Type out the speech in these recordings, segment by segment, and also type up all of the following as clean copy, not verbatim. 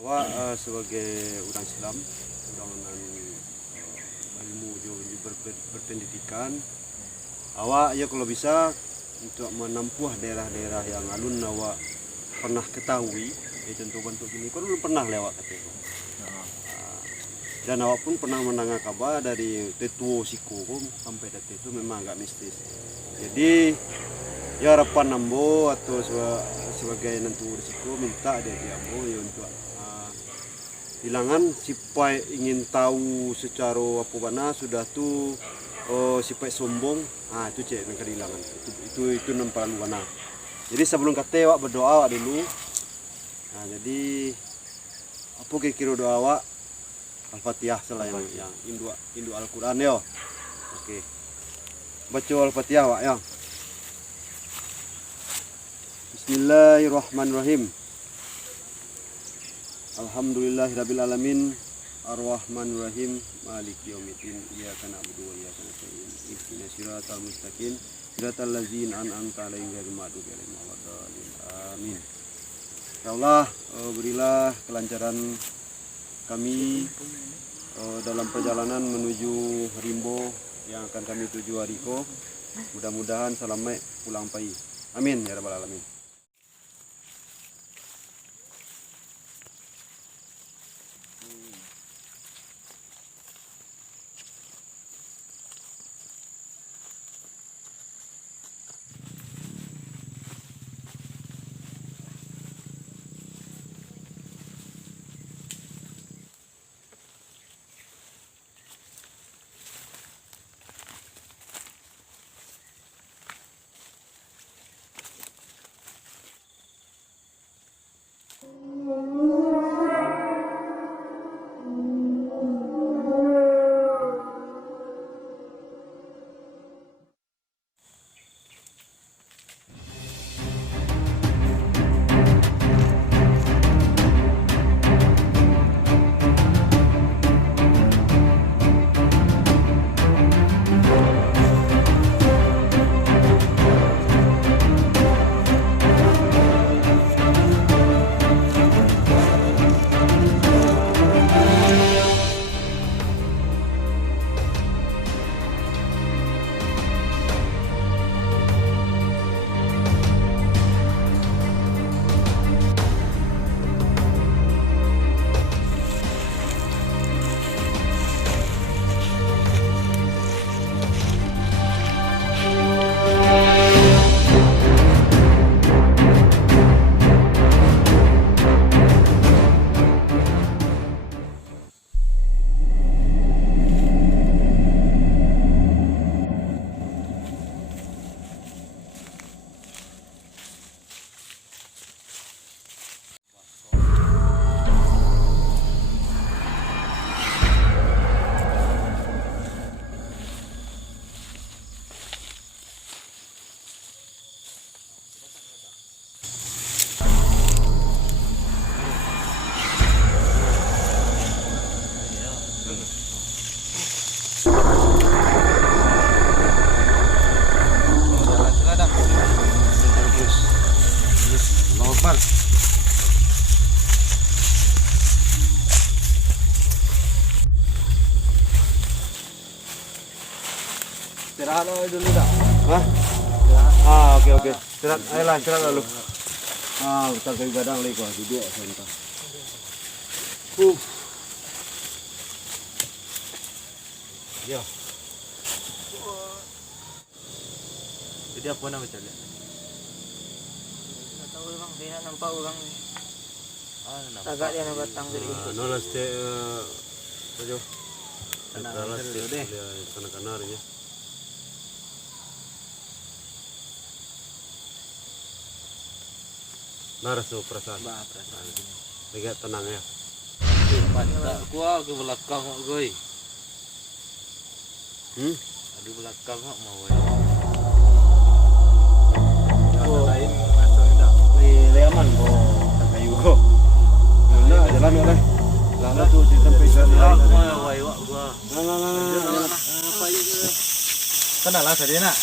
Awak sebagai orang Islam, orang ilmu berpendidikan, awak ya kalau bisa untuk menempuh daerah-daerah yang alun awak pernah ketahui, ya contoh bentuk gini, kau belum pernah lewat katanya. Dan awak pun pernah mendengar kabar dari tetua siku sampai detik itu memang agak mistis. Jadi ya harapan nambo atau sebagai nentu risiko minta dia ambo ya untuk hilangan sipai ingin tahu secara apa mana sudah tu sipai sombong itu cek mereka hilangan itu namparan mana. Jadi sebelum kata awak berdoa awak dulu. Jadi apa kira doa awak Al-Fatihah salah yang Indu Al-Qur'an ya. Oke. Baca Al-Fatihah awak ya. Bismillahirrahmanirrahim. Alhamdulillahirabbil alamin. Ar-Rahmanirrahim. Maliki yaumiddin. Iyyaka na'budu wa iyyaka nasta'in. Ihdinas siratal mustaqim. Siratal ladzina an'amta 'alaihim ghairil maghdubi 'alaihim waladdallin. Amin. Ya Allah, berilah kelancaran kami dalam perjalanan menuju Rimbo yang akan kami tuju hariko. Mudah-mudahan selamat pulang pai. Amin ya rabbal alamin. Istirahat dulu dah. Oke. Istirahat lalu. Kita ke gadang lagi kok duduk sebentar. Ya. Jadi apa nama cakap? Tak tahu bang, dia nak nampak orang ni. Nampak. Agak dia nak batang dari itu. Nolas te sajo. Nolas te deh. Kanak-kanak ya. Narasu perasaan. Perasaan. Lihat tenang ya. Tak kuah ke belakang mak gue. Di belakang mak mau. Lain masuk dah. Leaman tak kayu go. Nah, jalan oleh. Lalu tu di tempat jalan. Gua. Apa ini? Kenal lah tadi nak.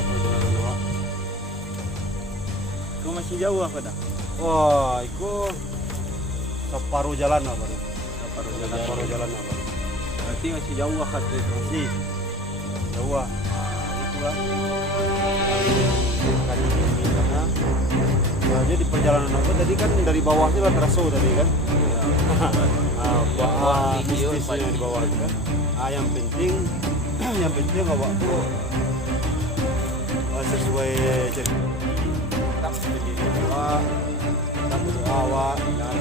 lah perjalanan awak. Kau masih jauh apa dah? Wah, itu separuh jalan apa? Separuh Separuh jalan apa? Berarti masih jauh akad itu. Masih jauh lah. Nah, itulah. Kali ini karena jadi di perjalanan aku tadi kan dari bawahnya lah terasa tadi kan. Mistisnya di bawah itu kan. Yang penting awak tuh sesuai cerita. Tetap berdiri awak, tetap berdoa awak, jangan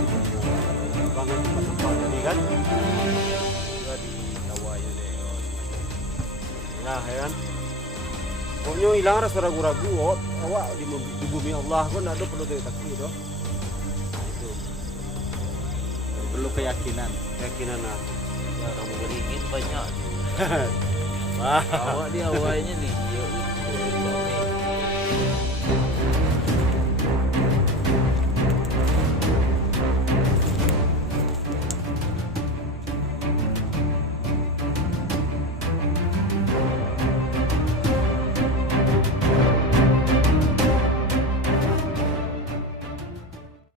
bangun tempat-tempat tadi kan. Juga di bawah ya deh. Nah, ya kan. Pokoknya hilang rasa ragu-ragu, awak di bumi Allah kan ada perlu takdir doh. Nah, itu Perlu keyakinan. keyakinan lah. Ya kamu beringin banyak. Wah, Awak di awalnya nih, iya